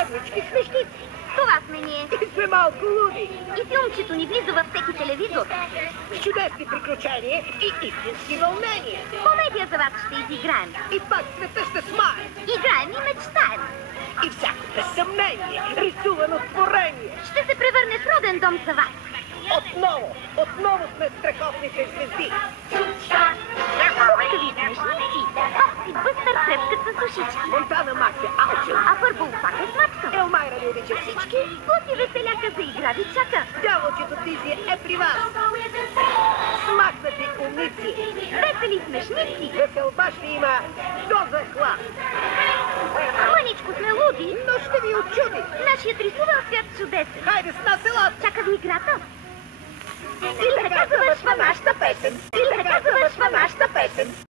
Девнички смешници. Това сме ние. И сме малко луди. И филмчето ни влиза във всеки телевизор. С чудесни приключения и истински вълнения. Комедия за вас ще изиграем. И пак света ще смае. Играем и мечтаем. И всяко без съмнение, рисувано творение. Ще се превърне в роден дом за вас. Отново сме страхотните звезди. Хубави смешници. Топси Бъстър трепкат с ушички. Монтана Макс е алчен. А Пърпъл пак е смачкал. Елмайра ни обича всички. Плъти веселяка за игра ви чака. Дяволчето Дизи е при вас. Смахнати умници. Весели смешници. Веселба ще има доза хлад. Мъничко сме луди. Но ще ви очуди. Нашият рисуван свят чудесен. Хайде с нас елат. Чака ви играта. И така завършва нашата песен.